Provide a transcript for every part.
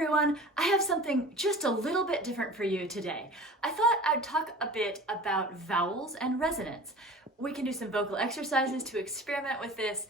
everyone, I have something just a little bit different for you today. I thought I'd talk a bit about vowels and resonance. We can do some vocal exercises to experiment with this,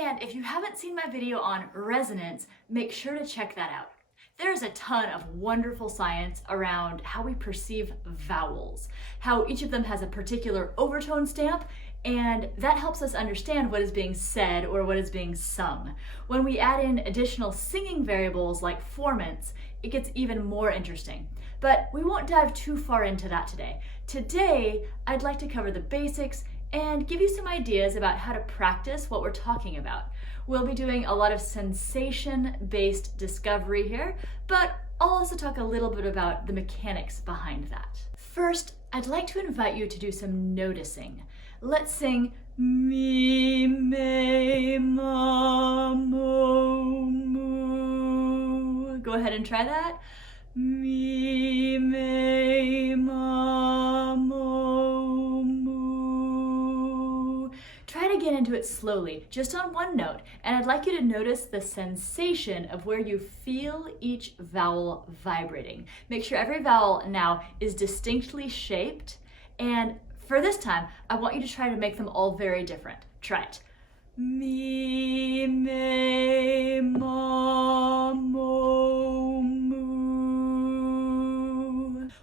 and if you haven't seen my video on resonance, make sure to check that out. There's a ton of wonderful science around how we perceive vowels, how each of them has a particular overtone stamp, and that helps us understand what is being said or what is being sung. When we add in additional singing variables like formants, it gets even more interesting. But we won't dive too far into that today. Today, I'd like to cover the basics and give you some ideas about how to practice what we're talking about. We'll be doing a lot of sensation-based discovery here, but I'll also talk a little bit about the mechanics behind that. First, I'd like to invite you to do some noticing. Let's sing me, me, ma, mo, moo. Go ahead and try that. Me, me, ma, mo, moo. Try to get into it slowly, just on one note, and I'd like you to notice the sensation of where you feel each vowel vibrating. Make sure every vowel now is distinctly shaped, and for this time, I want you to try to make them all very different. Try it. Me, me, ma, mo, moo.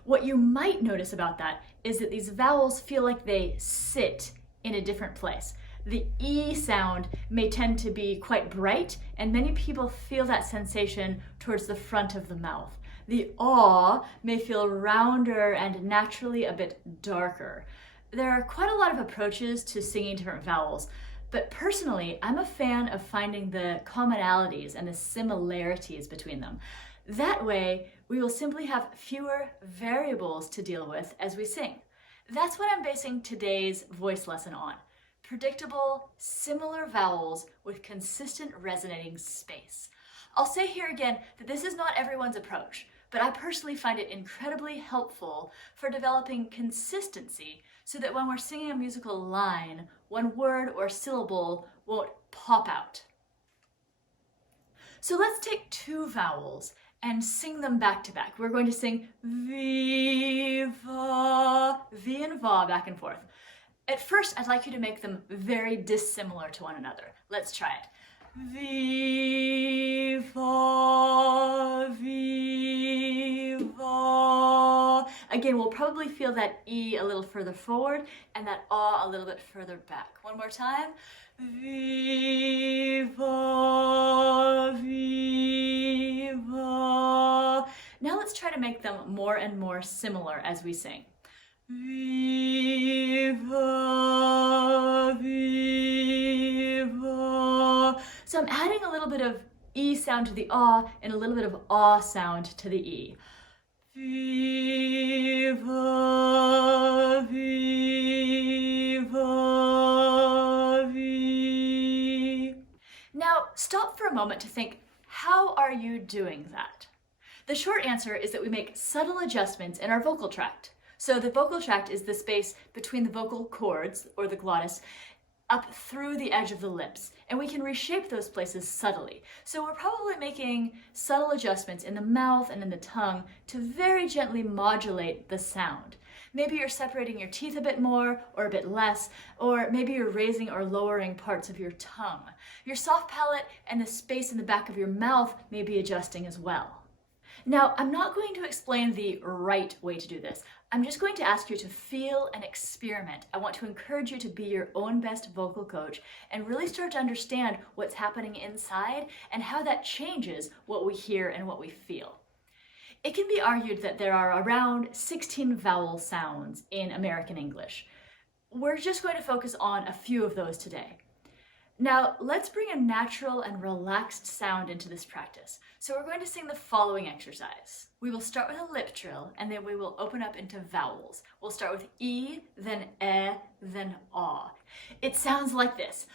What you might notice about that is that these vowels feel like they sit in a different place. The E sound may tend to be quite bright, and many people feel that sensation towards the front of the mouth. The aw may feel rounder and naturally a bit darker. There are quite a lot of approaches to singing different vowels, but personally, I'm a fan of finding the commonalities and the similarities between them. That way, we will simply have fewer variables to deal with as we sing. That's what I'm basing today's voice lesson on. Predictable, similar vowels with consistent resonating space. I'll say here again that this is not everyone's approach, but I personally find it incredibly helpful for developing consistency so that when we're singing a musical line, one word or syllable won't pop out. So let's take two vowels and sing them back to back. We're going to sing V, va, V and va back and forth. At first, I'd like you to make them very dissimilar to one another. Let's try it. V, va, V, va. Again, we'll probably feel that E a little further forward and that ah a little bit further back. One more time. V, va, V, va. Now let's try to make them more and more similar as we sing. V, va, V, va. So I'm adding a little bit of E sound to the ah and a little bit of ah sound to the E. V, va, V, va, V. Now stop for a moment to think, how are you doing that? The short answer is that we make subtle adjustments in our vocal tract. So the vocal tract is the space between the vocal cords, or the glottis, up through the edge of the lips, and we can reshape those places subtly. So we're probably making subtle adjustments in the mouth and in the tongue to very gently modulate the sound. Maybe you're separating your teeth a bit more or a bit less, or maybe you're raising or lowering parts of your tongue. Your soft palate and the space in the back of your mouth may be adjusting as well. Now, I'm not going to explain the right way to do this. I'm just going to ask you to feel and experiment. I want to encourage you to be your own best vocal coach and really start to understand what's happening inside and how that changes what we hear and what we feel. It can be argued that there are around 16 vowel sounds in American English. We're just going to focus on a few of those today. Now, let's bring a natural and relaxed sound into this practice. So we're going to sing the following exercise. We will start with a lip trill, and then we will open up into vowels. We'll start with E, then E, then ah. It sounds like this.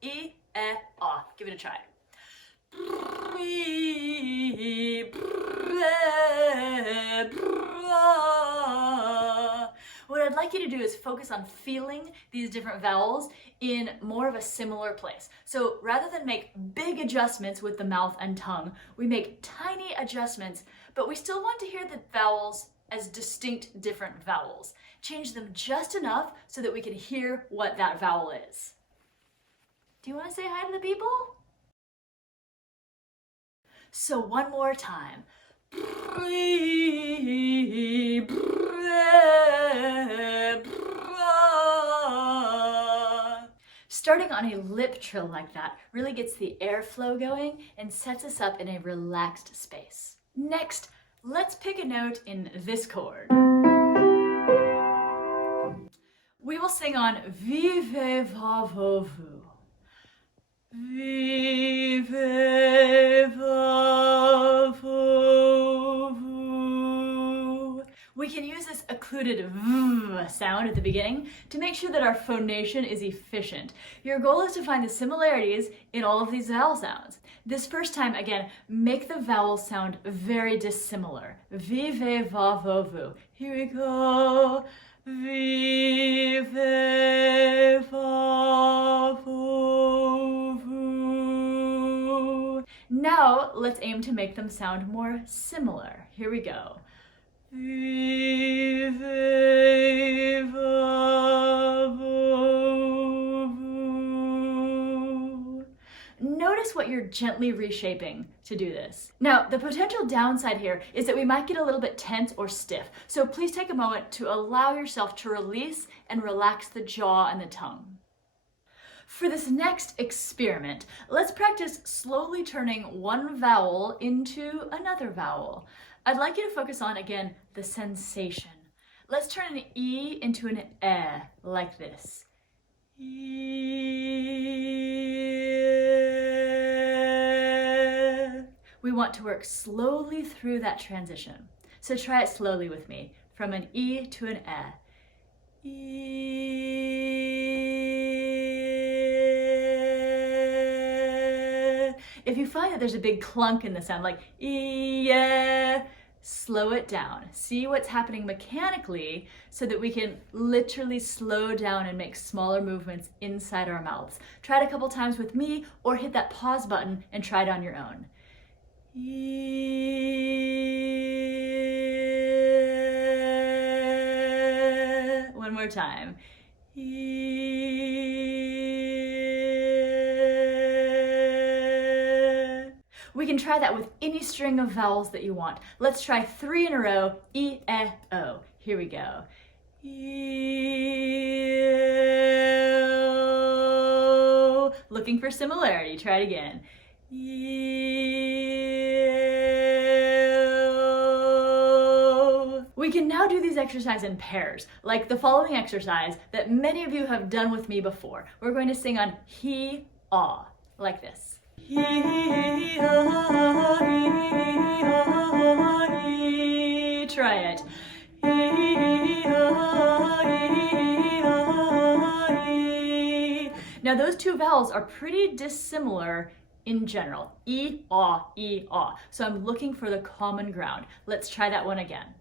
E, ah. Give it a try. What I'd like you to do is focus on feeling these different vowels in more of a similar place. So rather than make big adjustments with the mouth and tongue, we make tiny adjustments, but we still want to hear the vowels as distinct different vowels. Change them just enough so that we can hear what that vowel is. Do you want to say hi to the people? So one more time. Starting on a lip trill like that really gets the airflow going and sets us up in a relaxed space. Next, let's pick a note in this chord. We will sing on vive va vo vu. Vive va vo vu. We can use this occluded v sound at the beginning to make sure that our phonation is efficient. Your goal is to find the similarities in all of these vowel sounds. This first time, again, make the vowels sound very dissimilar. Vive va vo vu. Here we go. Vive va vo vu. Now let's aim to make them sound more similar. Here we go. Vive va vo vu. Notice what you're gently reshaping to do this. Now, the potential downside here is that we might get a little bit tense or stiff, so please take a moment to allow yourself to release and relax the jaw and the tongue. For this next experiment, let's practice slowly turning one vowel into another vowel. I'd like you to focus on, again, the sensation. Let's turn an E into an E, like this. We want to work slowly through that transition. So try it slowly with me, from an E to an E. If you find that there's a big clunk in the sound, like E, slow it down. See what's happening mechanically so that we can literally slow down and make smaller movements inside our mouths. Try it a couple times with me, or hit that pause button and try it on your own. One more time. We can try that with any string of vowels that you want. Let's try 3 in a row. E, O. Here we go. E-O. Looking for similarity. Try it again. E-O. We can now do these exercises in pairs, like the following exercise that many of you have done with me before. We're going to sing on he, aw, like this. Try it. Now those two vowels are pretty dissimilar in general. E, aw, E, aw. So I'm looking for the common ground. Let's try that one again.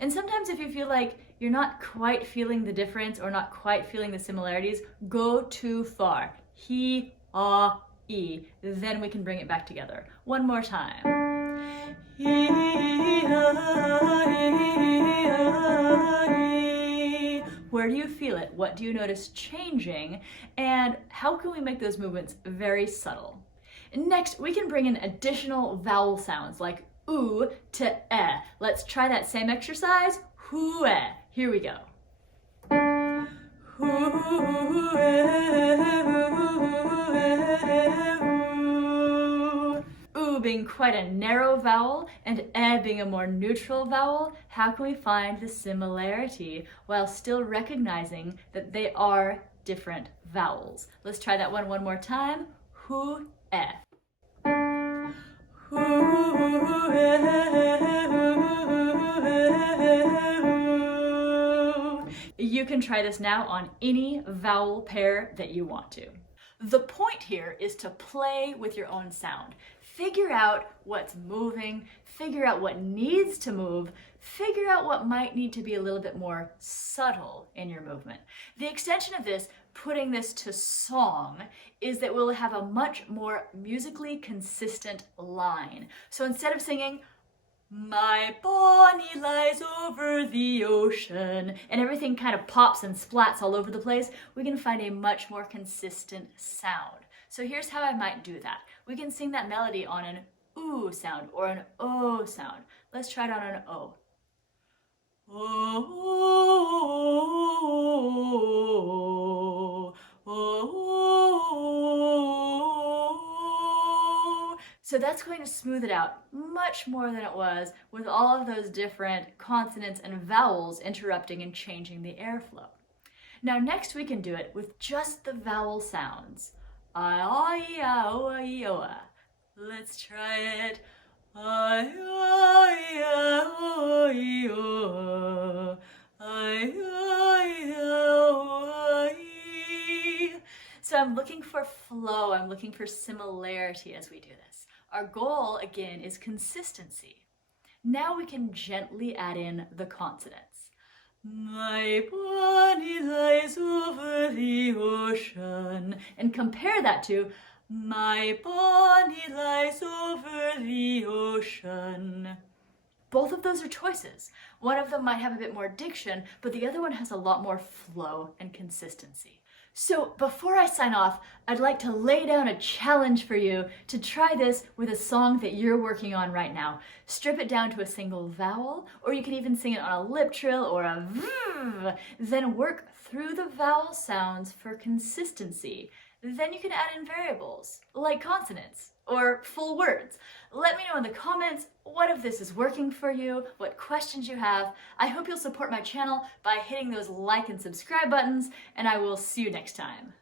And sometimes if you feel like you're not quite feeling the difference or not quite feeling the similarities, go too far. He, ah, E. Then we can bring it back together. One more time. He, ah, E, ah, E. Where do you feel it? What do you notice changing? And how can we make those movements very subtle? Next, we can bring in additional vowel sounds like oo to eh. Let's try that same exercise. Hoo eh. Here we go. Oo being quite a narrow vowel and eh being a more neutral vowel, how can we find the similarity while still recognizing that they are different vowels? Let's try that one more time. Hoo eh. You can try this now on any vowel pair that you want to. The point here is to play with your own sound. figure out what's moving, figure out what needs to move, figure out what might need to be a little bit more subtle in your movement. The extension of this, putting this to song, is that we'll have a much more musically consistent line. So instead of singing, "My bonnie lies over the ocean," and everything kind of pops and splats all over the place, we can find a much more consistent sound. So here's how I might do that. We can sing that melody on an oo sound or an o sound. Let's try it on an o. So that's going to smooth it out much more than it was with all of those different consonants and vowels interrupting and changing the airflow. Now next we can do it with just the vowel sounds. I-I-O-I-O-A. Let's try it. I-I-O-I-O-A. I-I-O-I. So I'm looking for flow, I'm looking for similarity as we do this. Our goal, again, is consistency. Now we can gently add in the consonants. My bonnie lies over the ocean. And compare that to my bonnie lies over the ocean. Both of those are choices. One of them might have a bit more diction, but the other one has a lot more flow and consistency. So before I sign off, I'd like to lay down a challenge for you to try this with a song that you're working on right now. Strip it down to a single vowel, or you can even sing it on a lip trill or a v. Then work through the vowel sounds for consistency. Then you can add in variables, like consonants or full words. Let me know in the comments what of this is working for you, what questions you have. I hope you'll support my channel by hitting those like and subscribe buttons, and I will see you next time.